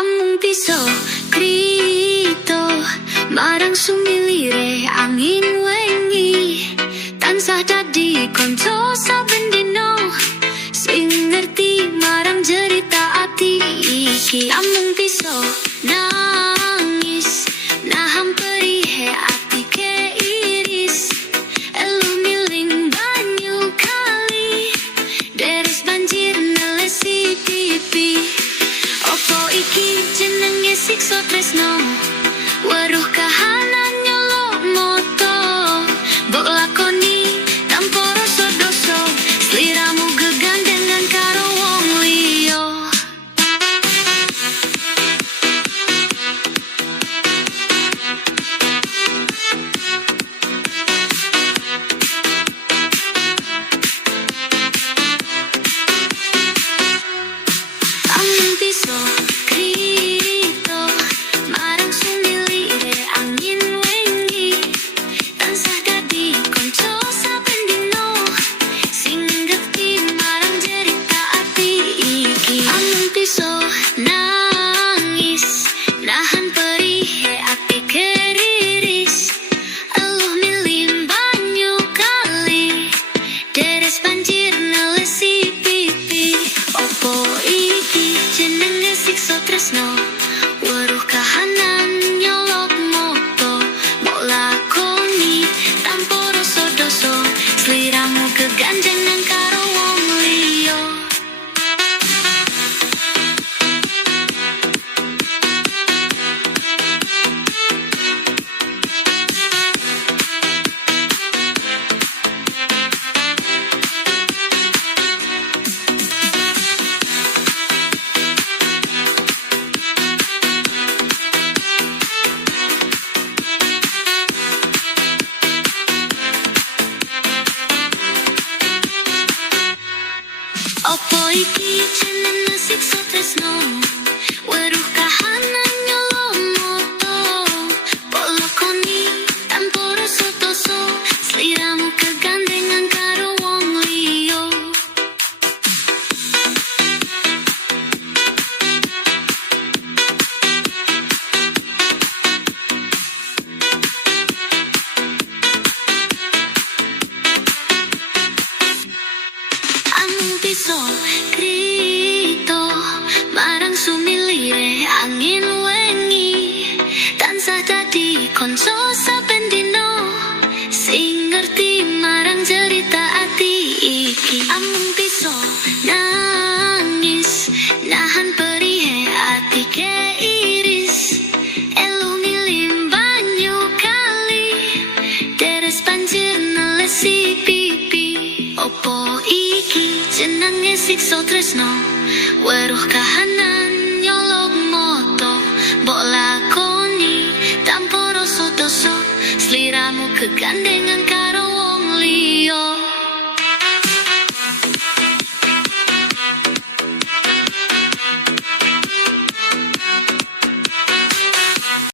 Amung piso krito marang sumilire angin wengi tansah dadi konco saben dino sing ngerti marang cerita ati iki. Amung piso nangis nahan perihe ati ke iris elu miling banyu kali deres banjir nelesi pipi. Opo iki jenenge sikso tresno weruh kahanan nyolok moto mbok lakoni tanpa rasa dosa sliramu gegandengan karo wong liya. Amung piso krito marang sumilire angin wengi tansah dadi konco saben dino sing ngerti marang cerita ati iki. Amung piso nangis nahan perihe ati keriris eluh milim banyu kali deres banjir nelesi pipi. Opo iki jenenge sikso tresno weruh kahanan nyolok moto mbok lakoni tanpa rasa dosa sliramu kegandengan karo wong liya. Opo iki jenenge sikso tresno weruh kahanan nyolok moto mbok lakoni tanpa rasa dosa sliramu kegandengan karo wong liya. Amung piso krito marang sumilire angin wengi tansah dadi konco saben dino sing ngerti marang cerita ati iki. Amung piso nangis nahan perihe ati ke iris elu milim banyu kali deres banjir nelesi pipi. Opo iki jenenge sikso tresno weruh kahanan nyolok moto mbok lakoni tanpa rasa dosa sliramu kegandengan